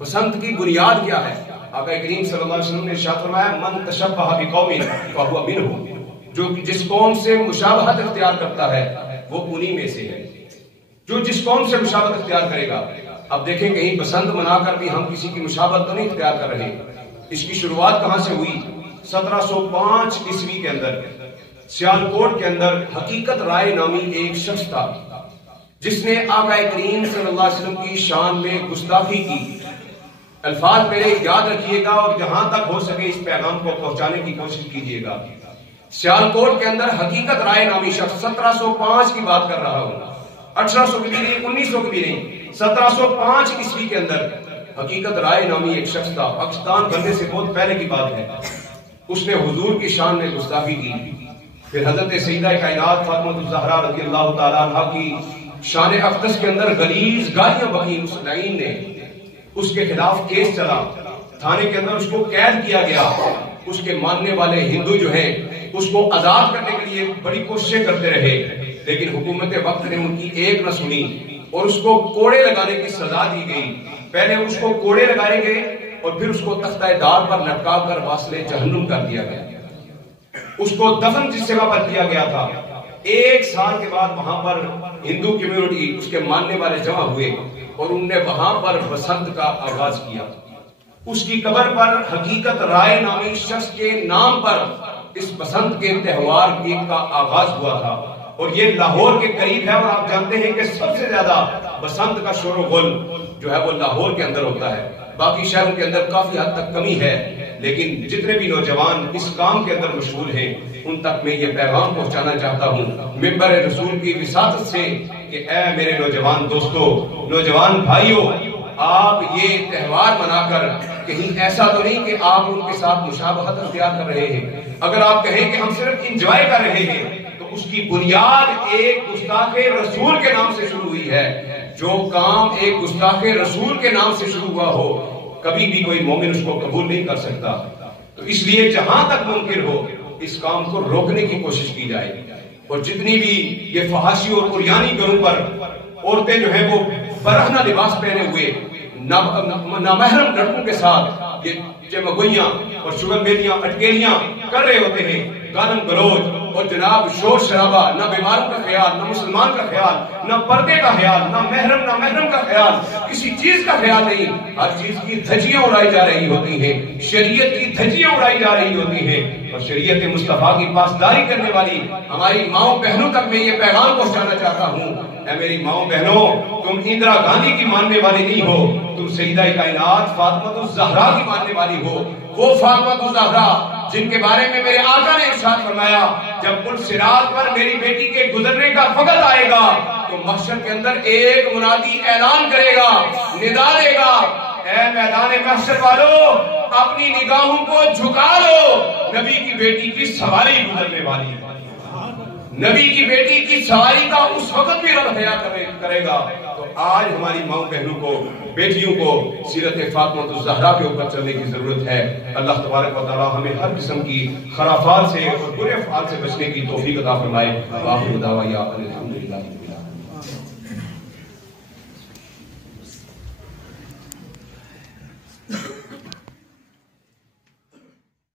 پسند کی بنیاد کیا ہے؟ آقا کریم صلی اللہ علیہ وسلم نے ارشاد فرمایا من تشبہ بقوم فہو منہم، جو جس قوم سے مشابہت اختیار کرتا ہے وہ انہی میں سے ہے، جو جس قوم سے مشابہت اختیار کرے گا۔ اب دیکھیں کہیں پسند منا کر بھی ہم کسی کی مشابہت تو نہیں اختیار کر رہے۔ اس کی شروعات کہاں سے ہوئی؟ 1705 عیسوی کے اندر سیالکوٹ کے اندر حقیقت رائے نامی ایک شخص تھا جس نے آقا کریم صلی اللہ علیہ وسلم کی شان میں گستاخی کی۔ الفاظ میرے یاد رکھیے گا اور جہاں تک ہو سکے اس پیغام کو پہنچانے کی کوشش کیجیے گا۔ سیالکوٹ کے اندر حقیقت رائے نامی شخص، 1705 کی بات کر رہا ہوں، 1800 کی بھی نہیں، 1900 کی بھی نہیں، 1705 عیسوی کے اندر حقیقت رائے نامی ایک شخص تھا۔ پاکستان بننے سے بہت پہلے کی بات ہے۔ اس نے حضور کی شان میں گستاخی کی۔ پھر حضرت سیدہ کائنات فاطمہ الزہرا رضی اللہ تعالیٰ عنہ کی شان اقدس کے اندر غلیظ گالیاں بکی۔ اس لائن نے اس کے خلاف کیس چلا، تھانے کے اندر اس کو قید کیا گیا۔ اس کے ماننے والے ہندو جو ہیں اس کو آزاد کرنے کے لیے بڑی کوششیں کرتے رہے، لیکن حکومت وقت نے ان کی ایک نہ سنی اور اس کو کوڑے لگانے کی سزا دی گئی۔ پہلے اس کو کوڑے لگائے گئے اور پھر اس کو تختہ دار پر لٹکا کر واصل جہنم کر دیا گیا۔ اس کو دفن جس جگہ پر کیا گیا تھا، 1 سال کے بعد وہاں پر ہندو کمیونٹی اس کے ماننے والے جمع ہوئے اور انہوں نے وہاں پر بسنت کا آغاز کیا۔ اس کی قبر پر حقیقت رائے نامی شخص کے نام پر اس بسنت کے تہوار کا آغاز ہوا تھا، اور یہ لاہور کے قریب ہے، اور آپ جانتے ہیں کہ سب سے زیادہ بسنت کا شور و غل جو ہے وہ لاہور کے اندر ہوتا ہے۔ باقی شہروں کے اندر کافی حد تک کمی ہے، لیکن جتنے بھی نوجوان اس کام کے اندر مشغول ہیں ان تک میں یہ پیغام پہنچانا چاہتا ہوں ممبر رسول کی وساطت سے کہ اے میرے نوجوان دوستو، نوجوان بھائیوں، آپ یہ تہوار منا کر کہیں ایسا تو نہیں کہ آپ ان کے ساتھ مشابہت اختیار کر رہے ہیں۔ اگر آپ کہیں کہ ہم صرف انجوائے کر رہے ہیں تو اس کی بنیاد ایک گستاخ رسول کے نام سے شروع ہوئی ہے۔ جو کام ایک گستاخ رسول کے نام سے شروع ہوا ہو کبھی بھی کوئی مومن اس کو قبول نہیں کر سکتا۔ تو اس لیے جہاں تک ممکن ہو اس کام کو روکنے کی کوشش کی جائے، اور جتنی بھی یہ فحاشی اور قریانی گھروں پر عورتیں جو ہیں وہ برہنہ لباس پہنے ہوئے نامحرم لڑکوں کے ساتھ یہ چمگوئیاں اور شگن بیلیاں اٹکیلیاں کر رہے ہوتے ہیں، گالم گلوچ اور جناب شور شرابہ، نہ بیماروں کا خیال، نہ مسلمان کا خیال، نہ پردے کا خیال، نہ محرم کا خیال، کسی چیز کا خیال نہیں۔ ہر چیز کی دھجیاں اڑائی جا رہی ہوتی ہیں، شریعت کی دھجیاں اڑائی جا رہی ہوتی ہیں، اور شریعت مصطفیٰ کی پاسداری کرنے والی ہماری ماؤں بہنوں تک میں یہ پیغام پہنچانا چاہتا ہوں، اے میری ماؤں بہنوں، تم اندرا گاندھی کی ماننے والی نہیں ہو، تم سیدہ کائنات فاطمہ الزہرا کی ماننے والی ہو۔ وہ فاطمہ الزہرا جن کے بارے میں میرے آقا نے ارشاد فرمایا جب پل صراط پر میری بیٹی کے گزرنے کا وقت آئے گا تو محشر کے اندر ایک منادی اعلان کرے گا، ندا دے گا، اے میدان محشر والو اپنی نگاہوں کو جھکا لو، نبی کی بیٹی کی سواری گزرنے والی ہے۔ نبی کی بیٹی کی سواری کا اس وقت بھی رب حیا کرے گا۔ تو آج ہماری ماں بہنوں کو، بیٹیوں کو سیرت فاطمہ الزہرا کے اوپر چلنے کی ضرورت ہے۔ اللہ تبارک و تعالی ہمیں ہر قسم کی خرافات سے اور برے افعال سے بچنے کی توفیق عطا فرمائے۔ آخر دعوانا